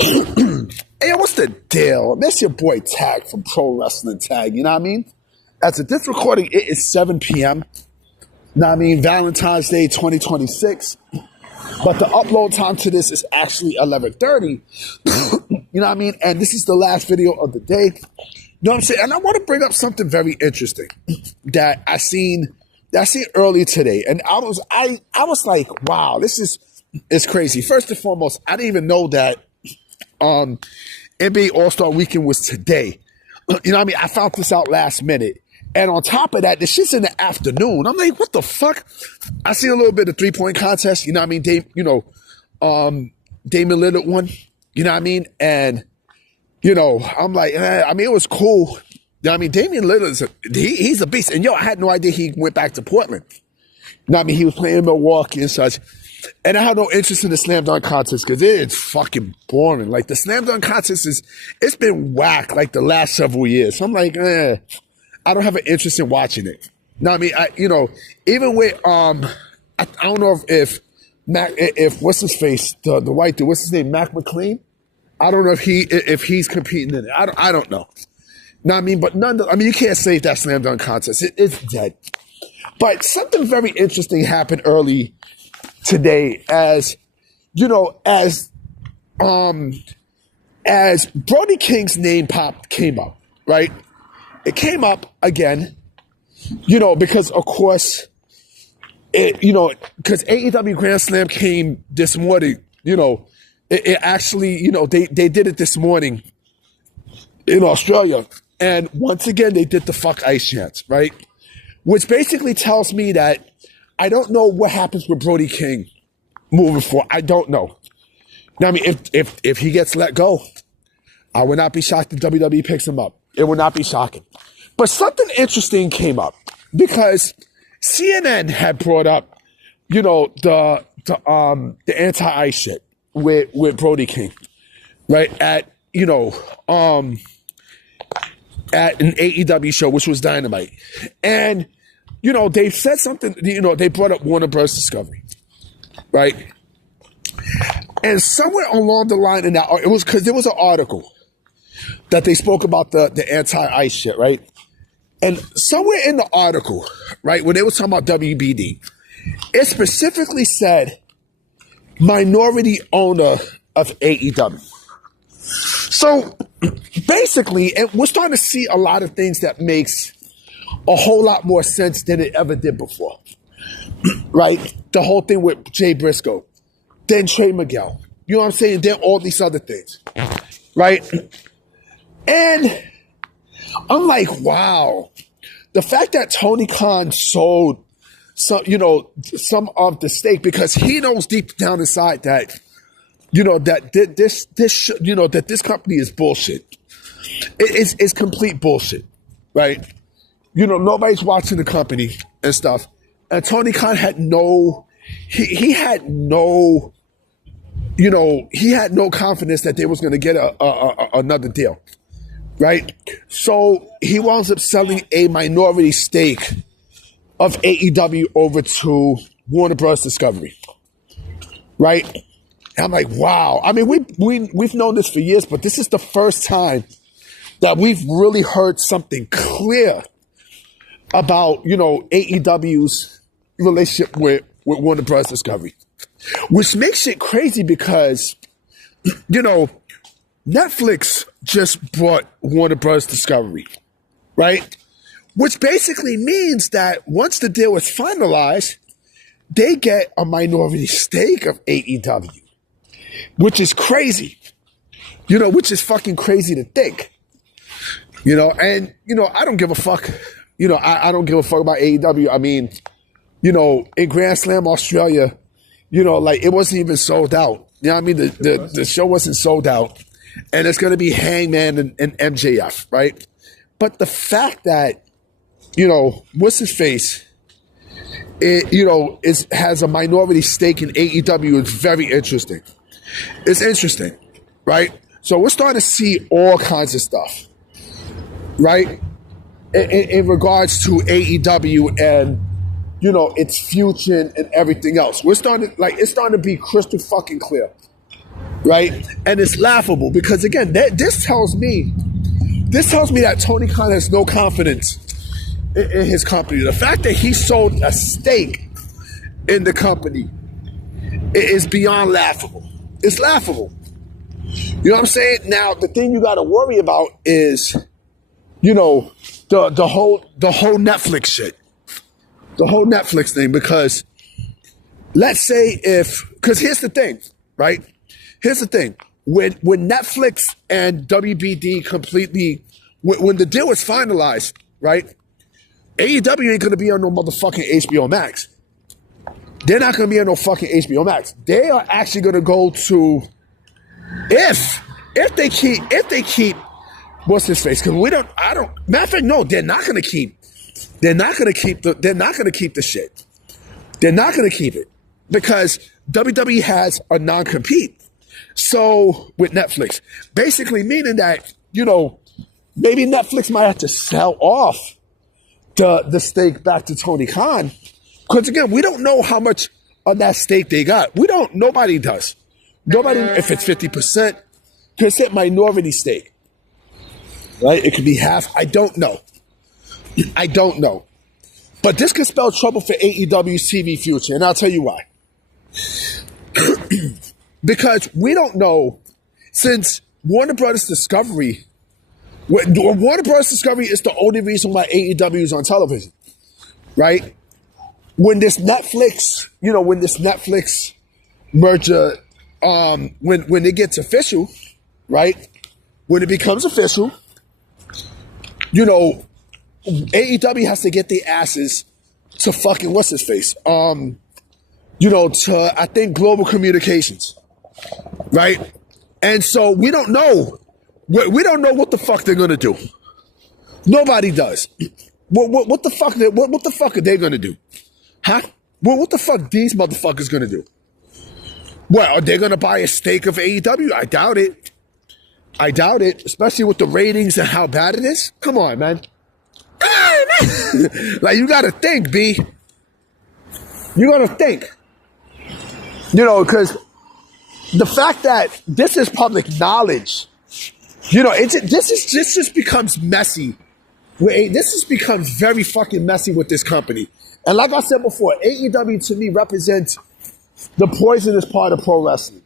Hey, what's the deal? That's your boy Tag from Pro Wrestling Tag, you know what I mean? As of this recording, it is 7 p.m. You know what I mean? Valentine's Day 2026. But the upload time to this is actually 11:30. You know what I mean? And this is the last video of the day. You know what I'm saying? And I want to bring up something very interesting that I seen earlier today. And I was like, wow, it's crazy. First and foremost, I didn't even know that NBA All-Star Weekend was today. You know what I mean? I found this out last minute. And on top of that, the shit's in the afternoon. I'm like, what the fuck? I see a little bit of three-point contest. You know what I mean? Damian Lillard won. You know what I mean? And, I'm like, it was cool. You know what I mean? Damian Lillard, he's a beast. And, I had no idea he went back to Portland. You know what I mean? He was playing in Milwaukee and such. And I have no interest in the slam dunk contest because it's fucking boring. Like, the slam dunk contest it's been whack like the last several years. So I'm like, I don't have an interest in watching it. You know what I mean? Even with, I don't know if what's his face, the white dude, what's his name, Mac McLean? I don't know if he's competing in it. I don't know. You know what I mean? But you can't save that slam dunk contest. It's dead. But something very interesting happened early today as Brody King's name came up, right? It came up again, because of course, because AEW Grand Slam came this morning, it actually, they did it this morning in Australia. And once again, they did the fuck ice chants, right? Which basically tells me that I don't know what happens with Brody King moving forward. I don't know. Now, I mean, if he gets let go, I would not be shocked if WWE picks him up. It would not be shocking. But something interesting came up because CNN had brought up, the anti-ice shit with Brody King, right? At an AEW show, which was Dynamite. And they said something, they brought up Warner Bros. Discovery, right? And somewhere along the line in that, it was because there was an article that they spoke about the anti-ice shit, right? And somewhere in the article, right, when they were talking about WBD, it specifically said minority owner of AEW. So basically, we're starting to see a lot of things that makes a whole lot more sense than it ever did before, right? The whole thing with Jay Briscoe, then Trey Miguel, you know what I'm saying? Then all these other things, right? And I'm like, wow, the fact that Tony Khan sold some of the stake because he knows deep down inside that, that this company is bullshit. It's complete bullshit, right? Nobody's watching the company and stuff. And Tony Khan had he had no confidence that they was going to get another deal, right? So he winds up selling a minority stake of AEW over to Warner Bros. Discovery, right? And I'm like, wow. I mean, we've known this for years, but this is the first time that we've really heard something clear about, AEW's relationship with Warner Bros. Discovery, which makes it crazy because, Netflix just bought Warner Bros. Discovery, right? Which basically means that once the deal is finalized, they get a minority stake of AEW, which is crazy, which is fucking crazy to think, and, I don't give a fuck. I don't give a fuck about AEW. I mean, in Grand Slam Australia, it wasn't even sold out. You know what I mean? The show wasn't sold out. And it's going to be Hangman and MJF, right? But the fact that, what's his face, has a minority stake in AEW is very interesting. It's interesting, right? So we're starting to see all kinds of stuff, right? In regards to AEW and, its future and everything else. It's starting to be crystal fucking clear. right? And it's laughable because again, this tells me that Tony Khan has no confidence in his company. The fact that he sold a stake in the company is beyond laughable. It's laughable. You know what I'm saying? Now, the thing you got to worry about is, the whole Netflix shit, the whole Netflix thing. Because let's say because here's the thing, right? Here's the thing: when Netflix and WBD when the deal was finalized, right? AEW ain't gonna be on no motherfucking HBO Max. They're not going to be on no fucking HBO Max. They are actually going to go to if they keep what's his face? Because matter of fact, no, they're not going to keep the shit. They're not going to keep it because WWE has a non-compete. So with Netflix, basically meaning that maybe Netflix might have to sell off the stake back to Tony Khan. Because again, we don't know how much of that stake they got. Nobody does. Nobody, if it's 50%, could say minority stake. Right? It could be half. I don't know. But this could spell trouble for AEW's TV future. And I'll tell you why. Because we don't know, since Warner Brothers Discovery is the only reason why AEW is on television. Right? When this Netflix merger, when it gets official, right? When it becomes official, AEW has to get their asses to fucking what's his face, to I think Global Communications, right? And so we don't know what the fuck they're gonna do. Nobody does. What the fuck are they gonna do? Huh? Well, what the fuck these motherfuckers gonna do? What, are they gonna buy a stake of AEW? I doubt it, especially with the ratings and how bad it is. Come on, man. Like, you gotta think, B. You gotta think. Because the fact that this is public knowledge, this just becomes messy. This just becomes very fucking messy with this company. And like I said before, AEW to me represents the poisonous part of pro wrestling.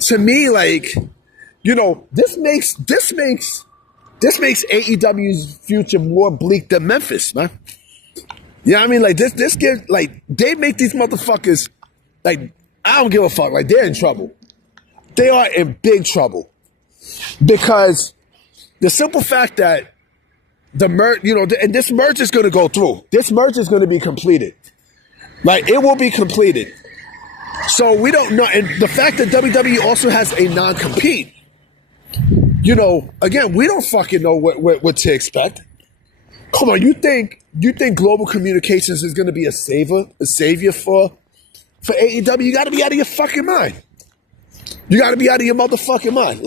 To me, this makes AEW's future more bleak than Memphis, man. You know what I mean? Like this gives, they make these motherfuckers, I don't give a fuck. Like, they're in trouble. They are in big trouble because the simple fact that and this merge is going to go through. This merge is going to be completed. Right? It will be completed. So we don't know. And the fact that WWE also has a non-compete, again, we don't fucking know what to expect. Come on, you think Global Communications is going to be a savior for AEW? You got to be out of your fucking mind. You got to be out of your motherfucking mind.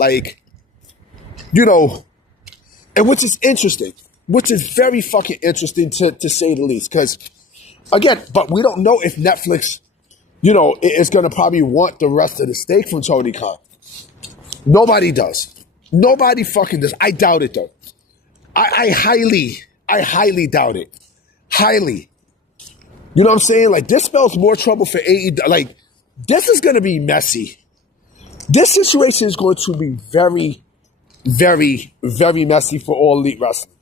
And which is interesting. Which is very fucking interesting to say the least. Because, again, but we don't know if Netflix, is going to probably want the rest of the stake from Tony Khan. Nobody does. Nobody fucking does. I doubt it, though. I highly doubt it. Highly. You know what I'm saying? This spells more trouble for AEW. This is going to be messy. This situation is going to be very, very, very messy for all elite wrestling.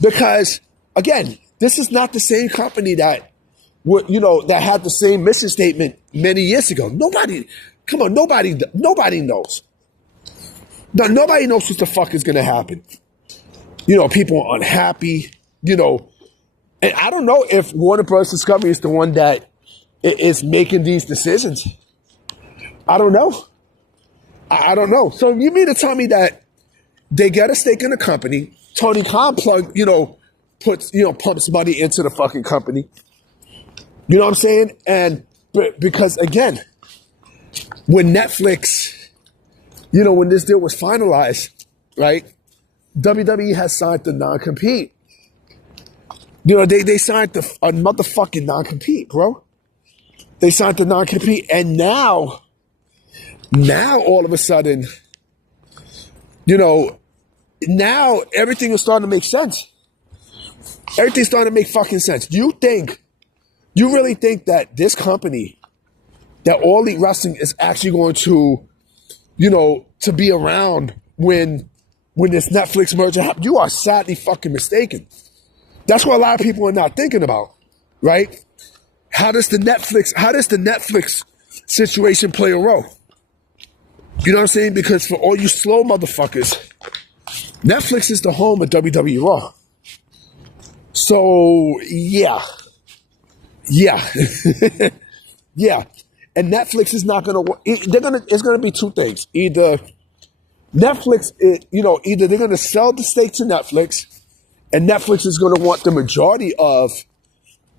Because again, this is not the same company that had the same mission statement many years ago. Nobody knows. No, nobody knows what the fuck is going to happen. People are unhappy, and I don't know if Warner Bros. Discovery is the one that is making these decisions. I don't know. I don't know. So you mean to tell me that they get a stake in the company, Tony Khan pumps money into the fucking company. You know what I'm saying? And because again, when Netflix, when this deal was finalized, right? WWE has signed the non-compete. They signed a motherfucking non-compete, bro. They signed the non-compete, and now Now, all of a sudden, now everything is starting to make sense. Everything's starting to make fucking sense. You really think that this company, that All Elite Wrestling is actually going to, to be around when this Netflix merger happens? You are sadly fucking mistaken. That's what a lot of people are not thinking about, right? How does the Netflix situation play a role? You know what I'm saying? Because for all you slow motherfuckers, Netflix is the home of WWE Raw. So, yeah. Yeah. Yeah. And Netflix is not going to work. It's going to be two things. Either Netflix, either they're going to sell the stake to Netflix, and Netflix is going to want the majority of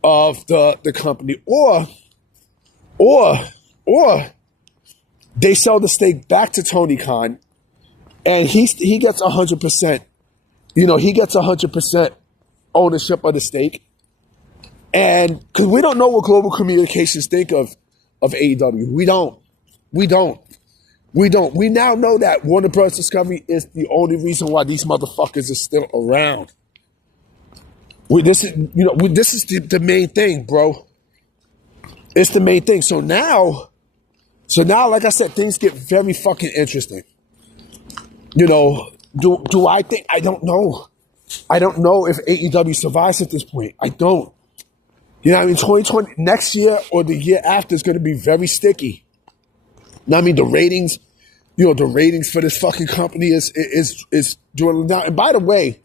the company, or they sell the stake back to Tony Khan, and he gets 100%. He gets 100% ownership of the stake, and because we don't know what Global Communications think of AEW, we don't. We now know that Warner Bros. Discovery is the only reason why these motherfuckers are still around. This is the main thing, bro. It's the main thing. So now, like I said, things get very fucking interesting. Do I think? I don't know. I don't know if AEW survives at this point. I don't. 2020, next year or the year after is going to be very sticky. The ratings, the ratings for this fucking company is doing down. And by the way,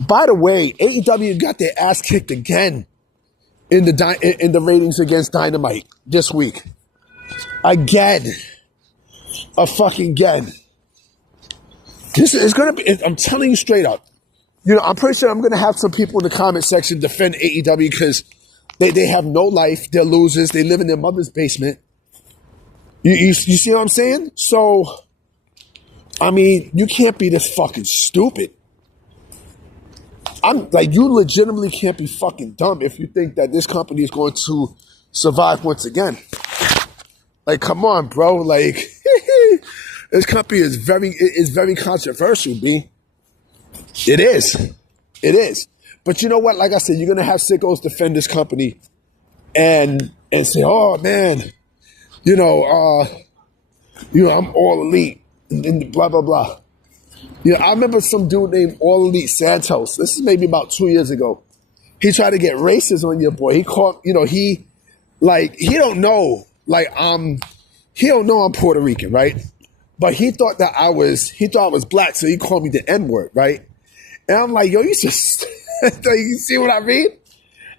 AEW got their ass kicked again in the ratings against Dynamite this week. Again. This is going to be, I'm telling you straight up. I'm pretty sure I'm going to have some people in the comment section defend AEW because they have no life. They're losers. They live in their mother's basement. You see what I'm saying? So, you can't be this fucking stupid. You legitimately can't be fucking dumb if you think that this company is going to survive once again. Come on, bro. This company is very controversial, B. It is. But you know what? Like I said, you're gonna have sickos defend this company and say, "Oh man, I'm All Elite," and blah blah blah. I remember some dude named All Elite Santos. This is maybe about 2 years ago. He tried to get racist on your boy. He called, he don't know, he don't know I'm Puerto Rican, right? But he thought I was black, so he called me the N-word, right? And I'm like, yo, you just, you see what I mean?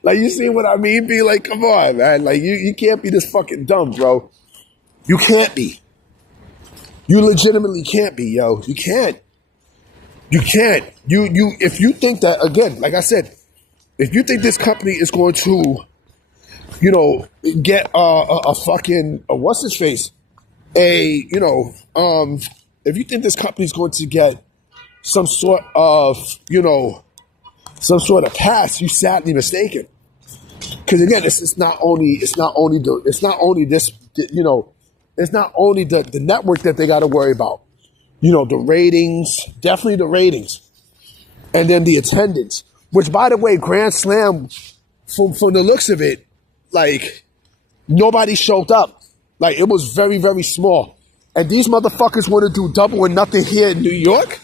You see what I mean? Be like, come on, man. You can't be this fucking dumb, bro. You can't be. You legitimately can't be, yo. You can't. You can't. If you think that, again, like I said, if you think this company is going to, get a fucking, what's his face? If you think this company is going to get some sort of pass, you sadly mistaken. Because again, it's not only the network that they got to worry about. The ratings, definitely the ratings. And then the attendance, which by the way, Grand Slam, from the looks of it, nobody showed up. It was very, very small. And these motherfuckers want to do double or nothing here in New York?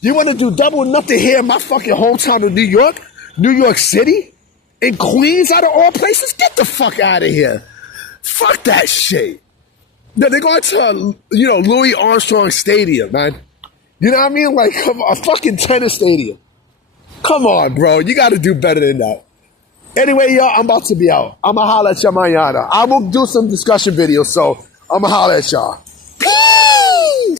You want to do double or nothing here in my fucking hometown of New York? New York City? In Queens, out of all places? Get the fuck out of here. Fuck that shit. No, they're going to, Louis Armstrong Stadium, man. You know what I mean? A fucking tennis stadium. Come on, bro. You got to do better than that. Anyway, y'all, I'm about to be out. I'm going to holler at y'all mañana. I will do some discussion videos, so I'm going to holler at y'all.